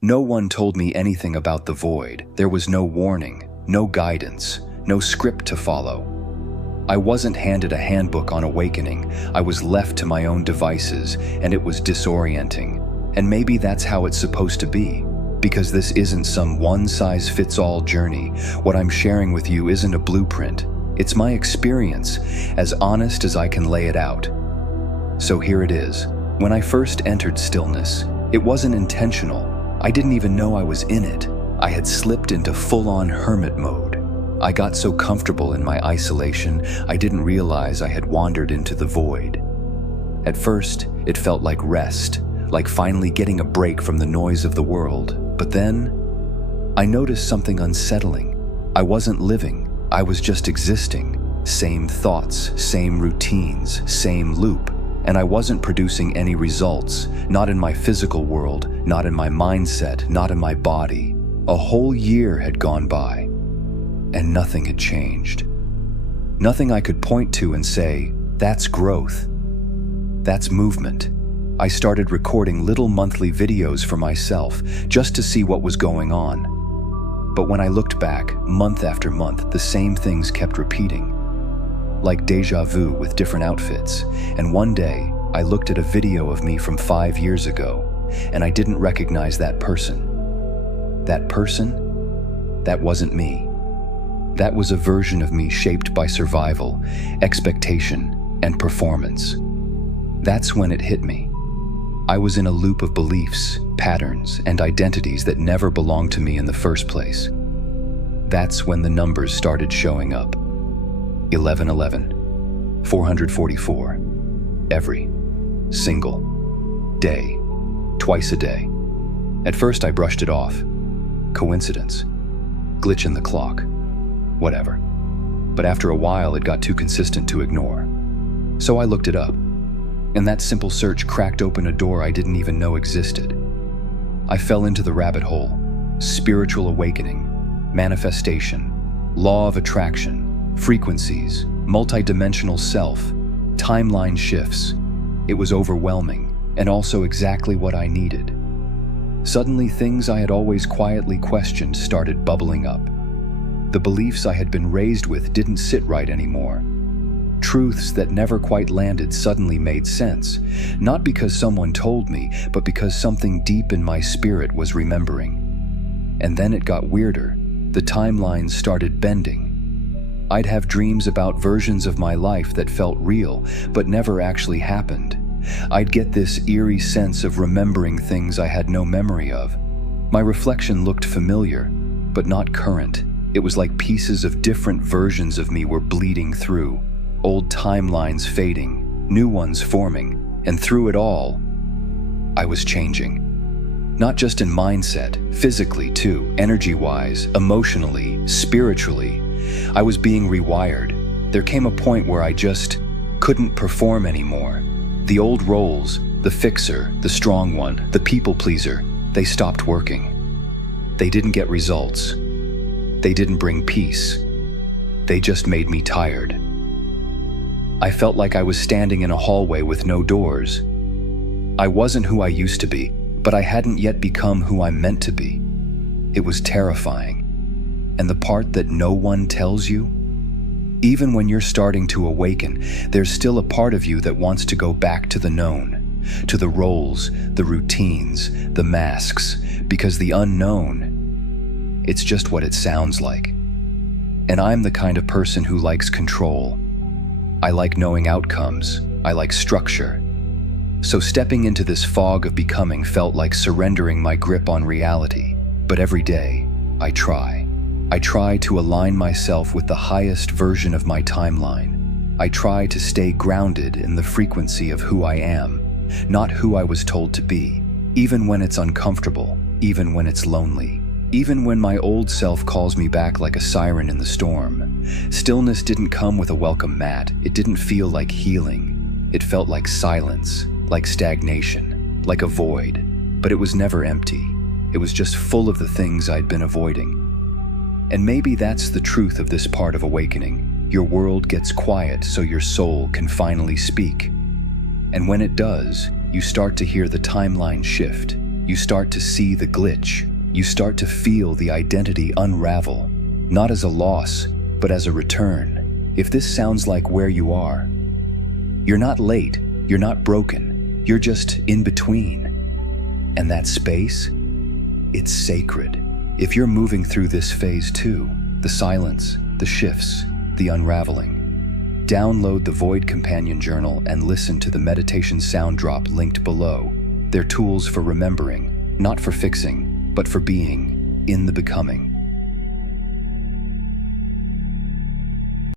No one told me anything about the void. There was no warning, no guidance, no script to follow. I wasn't handed a handbook on awakening. I was left to my own devices, and it was disorienting. And maybe that's how it's supposed to be, because this isn't some one-size-fits-all journey. What I'm sharing with you isn't a blueprint. It's my experience, as honest as I can lay it out. So here it is. When I first entered Stillness, it wasn't intentional. I didn't even know I was in it. I had slipped into full-on hermit mode. I got so comfortable in my isolation, I didn't realize I had wandered into the void. At first, it felt like rest, like finally getting a break from the noise of the world. But then, I noticed something unsettling. I wasn't living, I was just existing. Same thoughts, same routines, same loop. And I wasn't producing any results, not in my physical world, not in my mindset, not in my body. A whole year had gone by, and nothing had changed. Nothing I could point to and say, that's growth. That's movement. I started recording little monthly videos for myself just to see what was going on. But when I looked back, month after month, the same things kept repeating. Like deja vu with different outfits. And one day, I looked at a video of me from 5 years ago, and I didn't recognize that person. That person? That wasn't me. That was a version of me shaped by survival, expectation, and performance. That's when it hit me. I was in a loop of beliefs, patterns, and identities that never belonged to me in the first place. That's when the numbers started showing up. 1111, 444, every single day, twice a day. At first I brushed it off. Coincidence, glitch in the clock, whatever. But after a while it got too consistent to ignore. So I looked it up, and that simple search cracked open a door I didn't even know existed. I fell into the rabbit hole: spiritual awakening, manifestation, law of attraction, frequencies, multidimensional self, timeline shifts. It was overwhelming, and also exactly what I needed. Suddenly, things I had always quietly questioned started bubbling up. The beliefs I had been raised with didn't sit right anymore. Truths that never quite landed suddenly made sense, not because someone told me, but because something deep in my spirit was remembering. And then it got weirder. The timelines started bending. I'd have dreams about versions of my life that felt real, but never actually happened. I'd get this eerie sense of remembering things I had no memory of. My reflection looked familiar, but not current. It was like pieces of different versions of me were bleeding through. Old timelines fading, new ones forming, and through it all, I was changing. Not just in mindset, physically too, energy-wise, emotionally, spiritually. I was being rewired. There came a point where I just couldn't perform anymore. The old roles, the fixer, the strong one, the people pleaser, they stopped working. They didn't get results. They didn't bring peace. They just made me tired. I felt like I was standing in a hallway with no doors. I wasn't who I used to be, but I hadn't yet become who I'm meant to be. It was terrifying. And the part that no one tells you? Even when you're starting to awaken, there's still a part of you that wants to go back to the known, to the roles, the routines, the masks, because the unknown, it's just what it sounds like. And I'm the kind of person who likes control. I like knowing outcomes. I like structure. So stepping into this fog of becoming felt like surrendering my grip on reality. But every day, I try. I try to align myself with the highest version of my timeline. I try to stay grounded in the frequency of who I am, not who I was told to be, even when it's uncomfortable, even when it's lonely, even when my old self calls me back like a siren in the storm. Stillness didn't come with a welcome mat. It didn't feel like healing. It felt like silence, like stagnation, like a void. But it was never empty. It was just full of the things I'd been avoiding. And maybe that's the truth of this part of awakening. Your world gets quiet so your soul can finally speak. And when it does, you start to hear the timeline shift. You start to see the glitch. You start to feel the identity unravel, not as a loss, but as a return. If this sounds like where you are, you're not late, you're not broken, you're just in between. And that space, it's sacred. If you're moving through this phase too, the silence, the shifts, the unraveling, download the Void Companion Journal and listen to the meditation sound drop linked below. They're tools for remembering, not for fixing, but for being in the becoming.